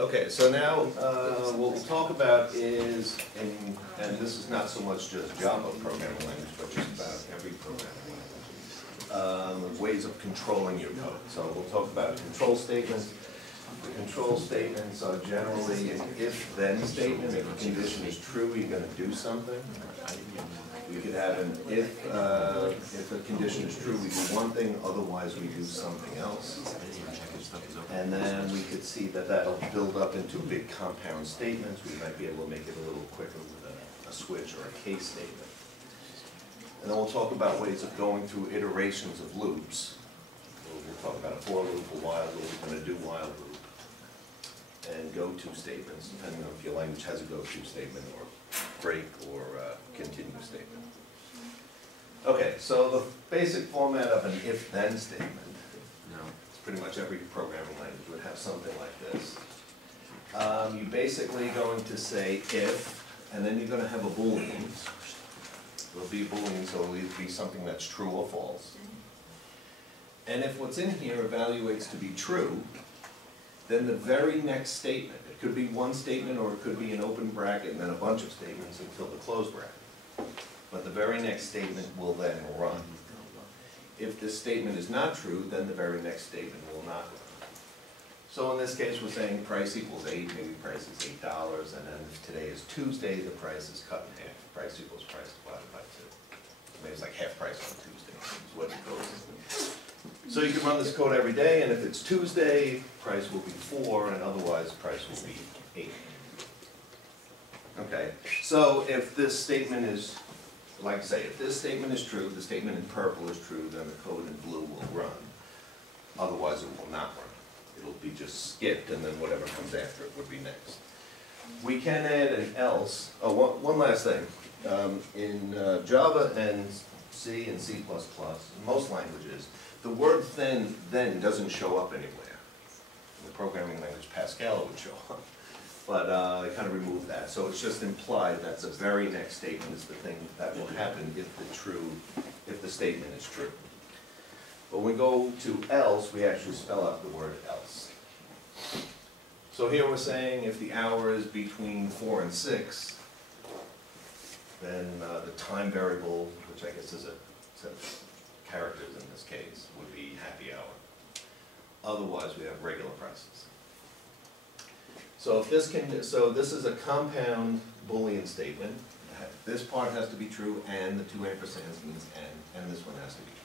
Okay, so now what we'll talk about is, and this is not so much just Java programming language, but just about every programming language, ways of controlling your code. So we'll talk about control statements. The control statements are generally an if-then statement. If a condition is true, you're going to do something. We could have an if a condition is true, we do one thing, otherwise we do something else. And then we could see that that'll build up into big compound statements. We might be able to make it a little quicker with a switch or a case statement. And then we'll talk about ways of going through iterations of loops. We'll talk about a for loop, a while loop, and a do while loop. And go-to statements, depending on if your language has a go-to statement or break or continue statement. Okay, so the basic format of an if-then statement, it's pretty much every programming language would have something like this. You're basically going to say if, and then you're going to have a boolean. There'll be a boolean, so it'll either be something that's true or false. And if what's in here evaluates to be true, then the very next statement, it could be one statement or it could be an open bracket and then a bunch of statements until the close bracket. But the very next statement will then run. If this statement is not true, then the very next statement will not run. So in this case, we're saying price equals 8, maybe price is $8, and then if today is Tuesday, the price is cut in half. Price equals price divided by 2. Maybe it's like half price on Tuesday, is what it goes. So you can run this code every day, and if it's Tuesday, price will be 4, and otherwise price will be 8. Okay, so if this statement is, like I say, if this statement is true, the statement in purple is true, then the code in blue will run. Otherwise it will not run. It'll be just skipped, and then whatever comes after it would be next. We can add an else. Oh, one last thing. In Java and C and C++, most languages, the word then doesn't show up anywhere. In the programming language Pascal it would show up. But they kind of removed that. So it's just implied that the very next statement is the thing that will happen if the statement is true. When we go to else, we actually spell out the word else. So here we're saying if the hour is between 4 and 6, then the time variable, which I guess is a set of characters in this case, would be happy hour. Otherwise, we have regular prices. So if this is a compound Boolean statement. This part has to be true, and the 2 ampersands means and this one has to be true.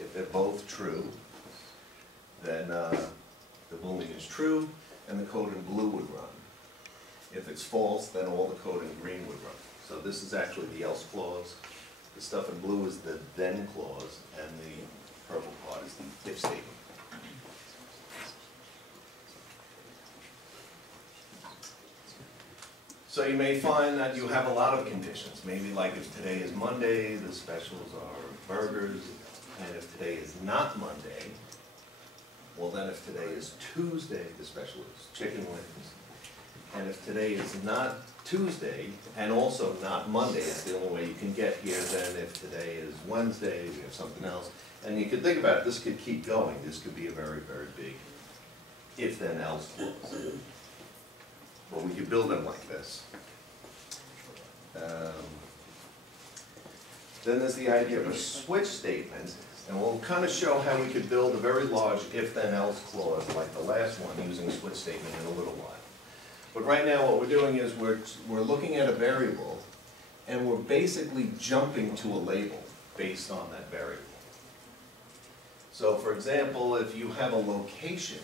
If they're both true, then the Boolean is true, and the code in blue would run. If it's false, then all the code in green would run. So this is actually the else clause. The stuff in blue is the then clause, and the purple part is the if statement. So you may find that you have a lot of conditions. Maybe like if today is Monday, the specials are burgers, and if today is not Monday, well then if today is Tuesday, the special is chicken wings. And if today is not Tuesday, and also not Monday, it's the only way you can get here, then if today is Wednesday, we have something else. And you could think about it, this could keep going. This could be a very, very big if-then-else clause. Well, we could build them like this. Then there's the idea of a switch statement, and we'll kind of show how we could build a very large if-then-else clause like the last one using a switch statement in a little while. But right now what we're doing is we're looking at a variable, and we're basically jumping to a label based on that variable. So for example, if you have a location,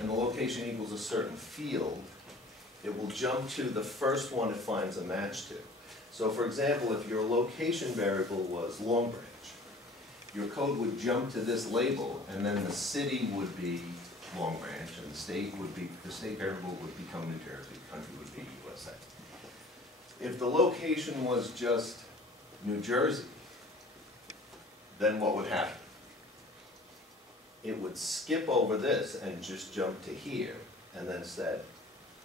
and the location equals a certain field, it will jump to the first one it finds a match to. So for example, if your location variable was Long Branch, your code would jump to this label, and then the city would be Long Branch, and the state variable would become New Jersey, the country would be USA. If the location was just New Jersey, then what would happen? It would skip over this and just jump to here, and then set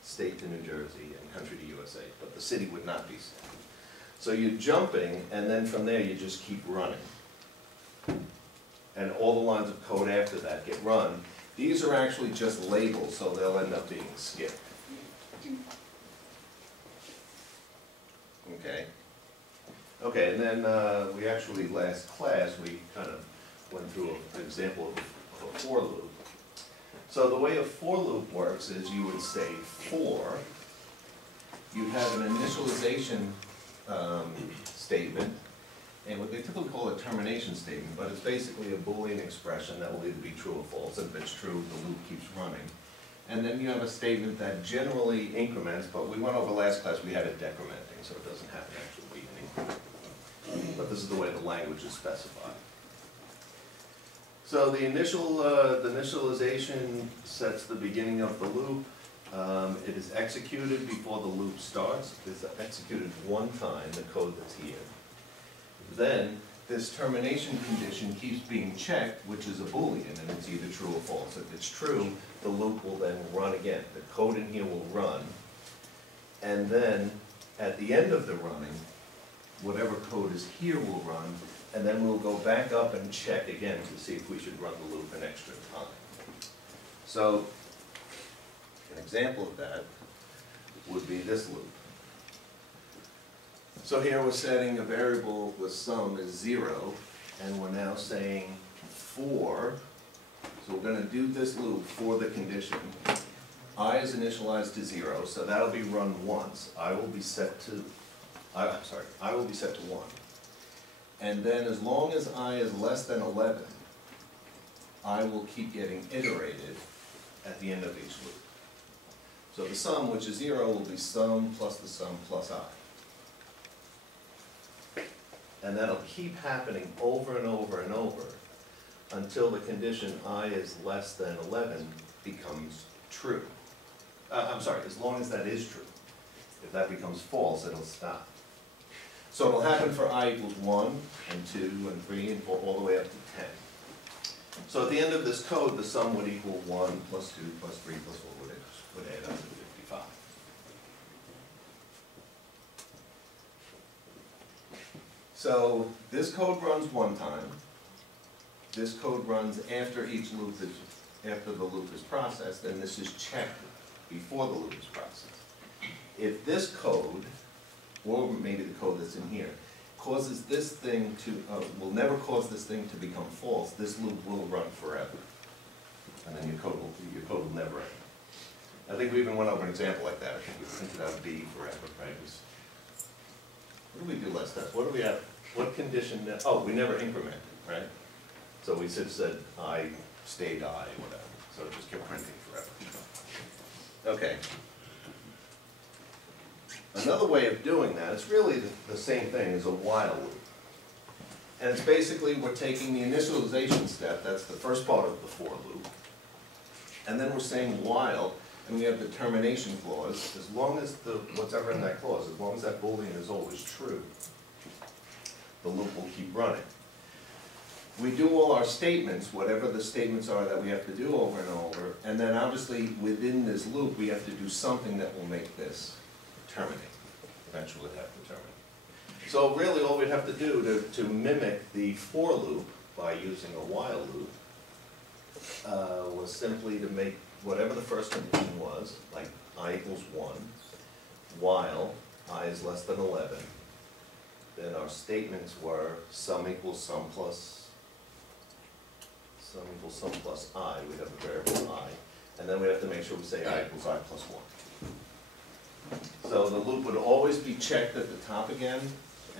state to New Jersey and country to USA, but the city would not be set. So you're jumping, and then from there you just keep running. And all the lines of code after that get run, These are actually just labels, so they'll end up being skipped. Okay. Okay, and then we actually, last class, we kind of went through an example of a for loop. So the way a for loop works is you would say for, you have an initialization statement, and what they typically call a termination statement, but it's basically a Boolean expression that will either be true or false. If it's true, the loop keeps running. And then you have a statement that generally increments, but we went over last class, we had it decrementing, so it doesn't have to actually be an increment. But this is the way the language is specified. So the initialization sets the beginning of the loop. It is executed before the loop starts. It's executed one time, the code that's here. Then this termination condition keeps being checked, which is a Boolean, and it's either true or false. If it's true, the loop will then run again. The code in here will run, and then at the end of the running, whatever code is here will run, and then we'll go back up and check again to see if we should run the loop an extra time. So an example of that would be this loop. So here we're setting a variable with sum is 0, and we're now saying for, so we're going to do this loop for the condition. I is initialized to 0, so that'll be run once. I will be set to 1. And then as long as I is less than 11, I will keep getting iterated at the end of each loop. So the sum, which is 0, will be sum plus the sum plus I. And that'll keep happening over and over and over until the condition I is less than 11 becomes true. As long as that is true. If that becomes false, it'll stop. So it'll happen for I equals 1, and 2, and 3, and 4, all the way up to 10. So at the end of this code, the sum would equal 1 plus 2 plus 3 plus 4 would add up to 55. So this code runs one time. This code runs after each loop after the loop is processed, and this is checked before the loop is processed. If this code, or maybe the code that's in here, causes this thing to, will never cause this thing to become false, this loop will run forever. And then your code will never end. I think we even went over an example like that. I think we printed out B forever, right? What did we do last time? What do we have? What condition? Oh, we never incremented, right? So we just said I stayed I, whatever. So it just kept printing forever. Okay. Another way of doing that, it's really the same thing as a while loop. And it's basically we're taking the initialization step, that's the first part of the for loop, and then we're saying while, and we have the termination clause. As long as whatever in that clause, as long as that Boolean is always true, the loop will keep running. We do all our statements, whatever the statements are that we have to do over and over, and then obviously within this loop we have to do something that will make this terminate. Eventually it have to terminate. So really all we'd have to do to mimic the for loop by using a while loop was simply to make whatever the first condition was, like I equals 1, while I is less than 11, then our statements were sum equals sum plus I, we have a variable I, and then we have to make sure we say I equals I plus 1. So the loop would always be checked at the top again,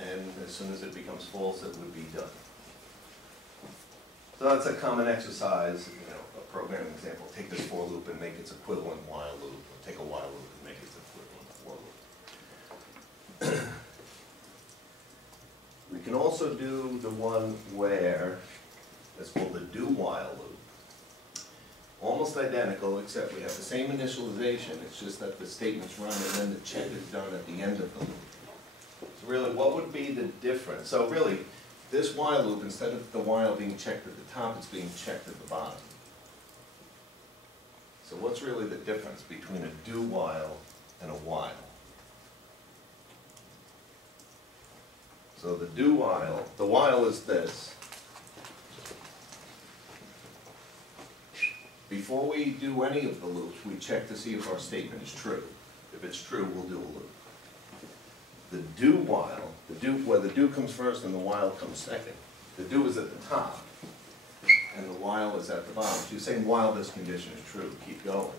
and as soon as it becomes false, it would be done. So that's a common exercise, a programming example. Take this for loop and make its equivalent while loop, or take a while loop and make its equivalent for loop. We can also do the one where it's called the do while loop. Almost identical, except we have the same initialization, it's just that the statement's run and then the check is done at the end of the loop. So really, what would be the difference? So really, this while loop, instead of the while being checked at the top, it's being checked at the bottom. So what's really the difference between a do while and a while? So the do while, the while is this. before we do any of the loops, we check to see if our statement is true. If it's true, we'll do a loop. The do while, where the do comes first and the while comes second. The do is at the top, and the while is at the bottom. So you're saying while this condition is true, keep going.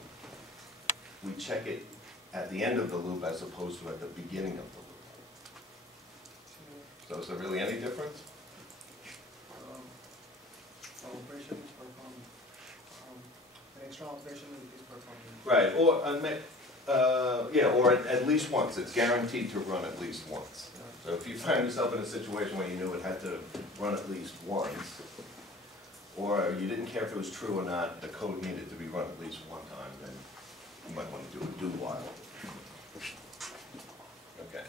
We check it at the end of the loop as opposed to at the beginning of the loop. So is there really any difference? Operation is performed. The extra operation is performed. Right, or yeah, or at least once. It's guaranteed to run at least once. So if you find yourself in a situation where you knew it had to run at least once, or you didn't care if it was true or not, the code needed to be run at least one time, then you might want to do a do while. Okay.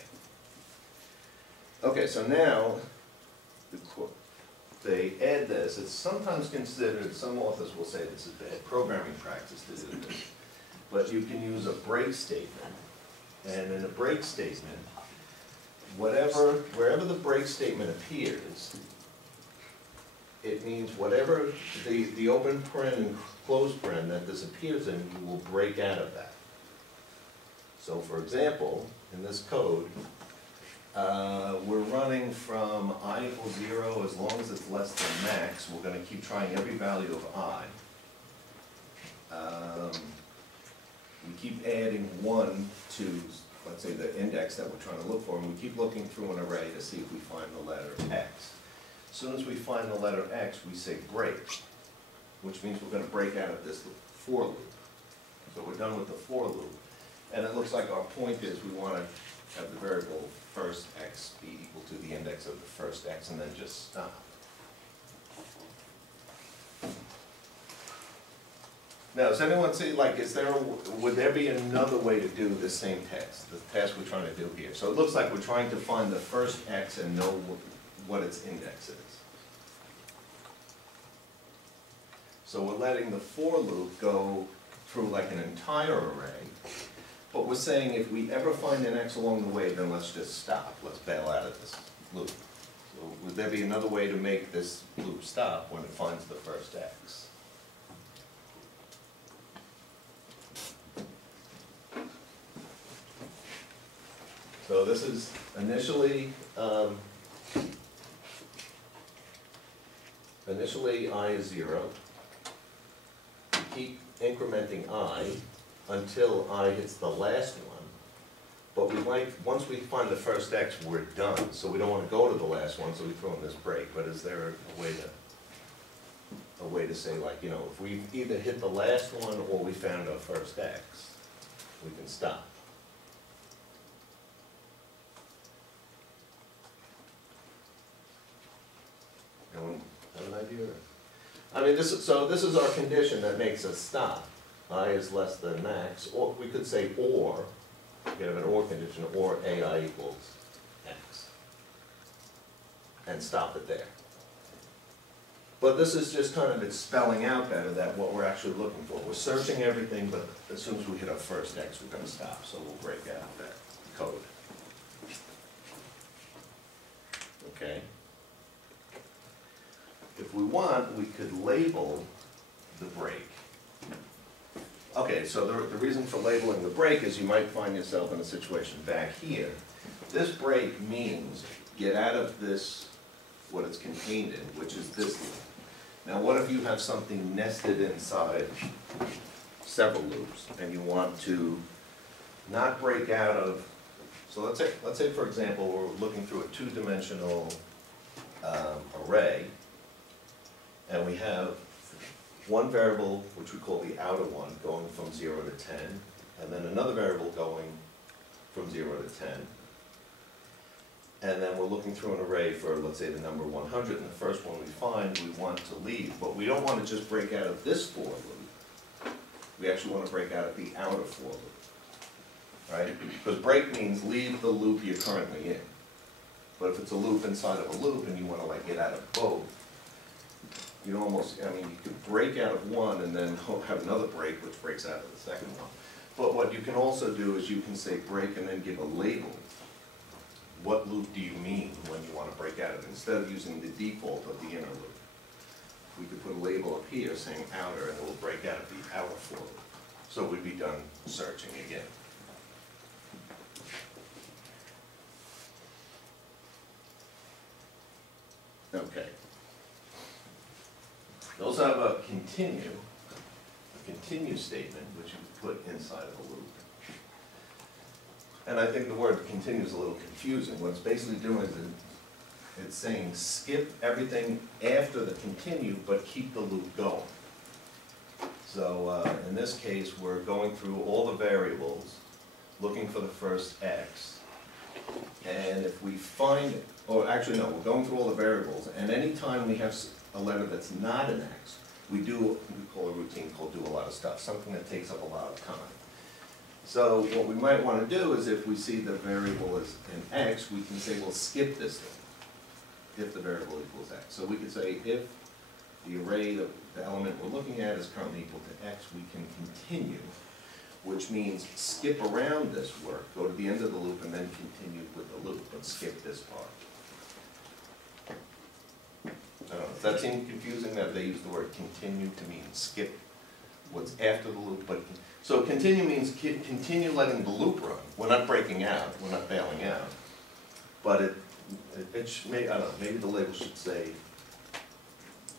Okay, so now they add this. It's sometimes considered, some authors will say this is bad programming practice to do this, but you can use a break statement. And in a break statement, wherever the break statement appears, it means whatever the open paren and closed paren that this appears in, you will break out of that. So for example, in this code, we're running from I equals 0 as long as it's less than max. We're going to keep trying every value of I. We keep adding 1 to, let's say, the index that we're trying to look for, and we keep looking through an array to see if we find the letter X. As soon as we find the letter X, we say break, which means we're going to break out of this for loop. So we're done with the for loop. And it looks like our point is we want to have the variable first X be equal to the index of the first X, and then just stop. Now, does anyone see, like, would there be another way to do this same task, the task we're trying to do here? So it looks like we're trying to find the first X and know what its index is. So we're letting the for loop go through like an entire array, but we're saying if we ever find an X along the way, then let's just stop. Let's bail out of this loop. So would there be another way to make this loop stop when it finds the first X? So this is initially I is 0. We keep incrementing I until I hits the last one. But once we find the first X, we're done. So we don't want to go to the last one, so we throw in this break. But is there a way to say, like, you know, if we either hit the last one or we found our first X, we can stop? Have an idea? I mean, this is our condition that makes us stop. I is less than max, or we could say or, we have an or condition, or AI equals X, and stop it there. But this is just kind of, it's spelling out better that what we're actually looking for. We're searching everything, but as soon as we hit our first X, we're going to stop, so we'll break out that code. Okay? If we want, we could label the break. Okay, so the reason for labeling the break is you might find yourself in a situation back here. This break means get out of this, what it's contained in, which is this loop. Now what if you have something nested inside several loops and you want to not break out of, so let's say for example we're looking through a two-dimensional array, and we have one variable, which we call the outer one, going from 0 to 10, and then another variable going from 0 to 10. And then we're looking through an array for, let's say, the number 100, and the first one we find we want to leave. But we don't want to just break out of this for loop. We actually want to break out of the outer for loop, right? Because break means leave the loop you're currently in. But if it's a loop inside of a loop and you want to like get out of both, you almost, I mean, you could break out of one and then have another break which breaks out of the second one. But what you can also do is you can say break and then give a label. What loop do you mean when you want to break out of it, instead of using the default of the inner loop? we could put a label up here saying outer, and it will break out of the outer for loop. So we'd be done searching again. Okay. We also have a continue statement, which you put inside of the loop. And I think the word continue is a little confusing. What it's basically doing is it's saying skip everything after the continue, but keep the loop going. So in this case, we're going through all the variables, looking for the first x. And if we find, or actually no, we're going through all the variables, and anytime we have a letter that's not an x, we call a routine called do a lot of stuff, something that takes up a lot of time. So what we might want to do is if we see the variable is an x, we can say, well, skip this thing if the variable equals x. So we could say if the array, the element we're looking at is currently equal to x, we can continue, which means skip around this work, go to the end of the loop, and then continue with the loop, but skip this part. I don't know, does that seem confusing that they use the word continue to mean skip what's after the loop? But so continue means continue letting the loop run. We're not breaking out, we're not bailing out. But I don't know, maybe the label should say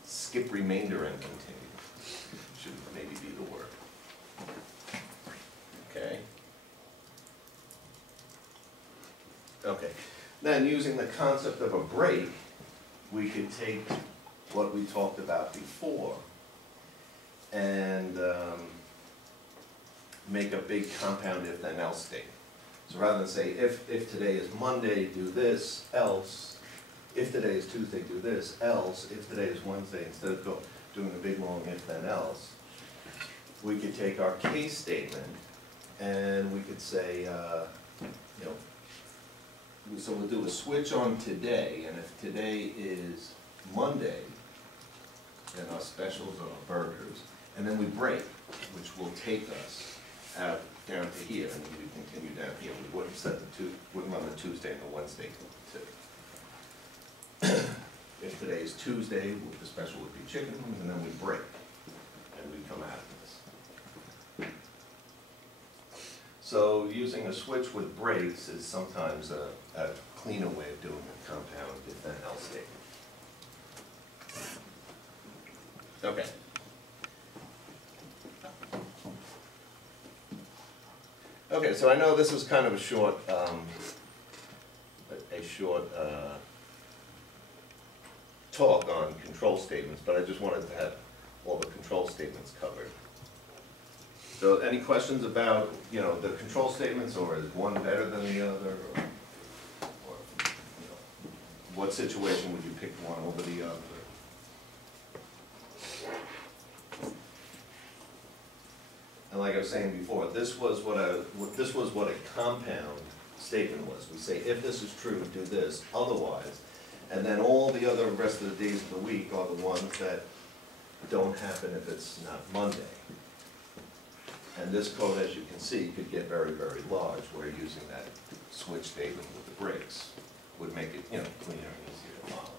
skip remainder and continue. Should maybe be the word. Okay. Okay. Then using the concept of a break, we could take what we talked about before and make a big compound if then else statement. So rather than say if today is Monday, do this, else. If today is Tuesday, do this, else. If today is Wednesday, instead of doing a big long if then else, we could take our case statement and we could say, so we'll do a switch on today, and if today is Monday, then our specials are burgers, and then we break, which will take us out down to here, and we continue down here. We wouldn't run the Tuesday and the Wednesday too. If today is Tuesday, the special would be chicken wings, and then we break, and we come out of this. So using a switch with breaks is sometimes a cleaner way of doing a compound if then else statement. Okay. Okay, so I know this is kind of a short talk on control statements, but I just wanted to have all the control statements covered. So any questions about, the control statements, or is one better than the other, or what situation would you pick one over the other? And like I was saying before, this was what a compound statement was. We say if this is true, do this, otherwise, and then all the other rest of the days of the week are the ones that don't happen if it's not Monday. And this code, as you can see, could get very, very large, where using that switch statement with the breaks would make it, cleaner and easier to follow.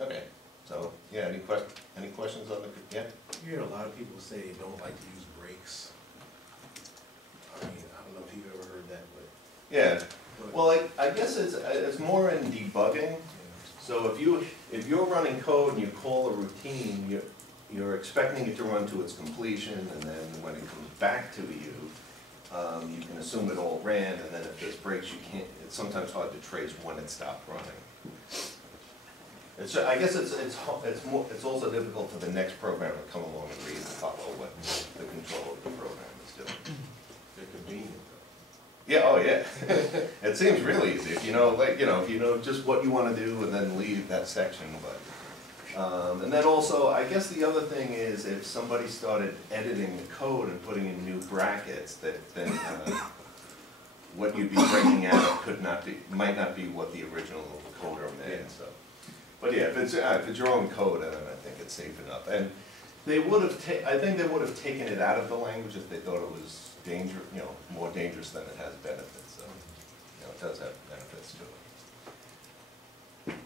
Okay, so, yeah, any questions on the, yeah? You hear a lot of people say they don't like to use breaks. I mean, I don't know if you've ever heard that, but. Yeah, well, I guess it's more in debugging. So if you're running code and you call a routine, you're expecting it to run to its completion, and then when it comes back to you, you can assume it all ran, and then if this breaks, it's sometimes hard to trace when it stopped running. I guess it's also difficult for the next programmer to come along and read and follow what the control of the program is doing. They're convenient. Yeah, oh yeah. It seems really easy if you know, if you know just what you want to do and then leave that section. But and then also, I guess the other thing is if somebody started editing the code and putting in new brackets, then what you'd be breaking out might not be what the original coder made. So, but yeah, if it's your own code, then I think it's safe enough. And they would have, I think they would have taken it out of the language if they thought it was more dangerous than it has benefits. So, it does have benefits to it.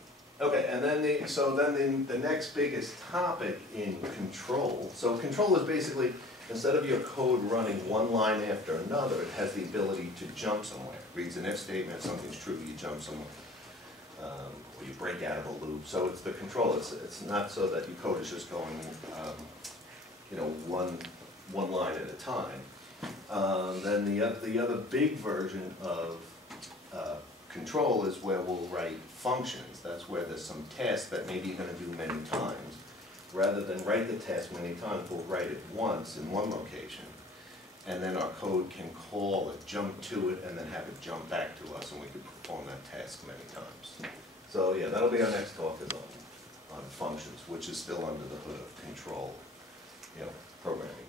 Okay, and then the next biggest topic in control, so control is basically, instead of your code running one line after another, it has the ability to jump somewhere. Reads an if statement, something's true, you jump somewhere. Or you break out of a loop, so it's the control, it's not so that your code is just going, you know, one line at a time. Then the other big version of control is where we'll write functions. That's where there's some task that maybe you're gonna do many times. Rather than write the task many times, we'll write it once in one location. And then our code can call it, jump to it, and then have it jump back to us, and we can perform that task many times. So yeah, that'll be our next talk, is on functions, which is still under the hood of control, you know, programming.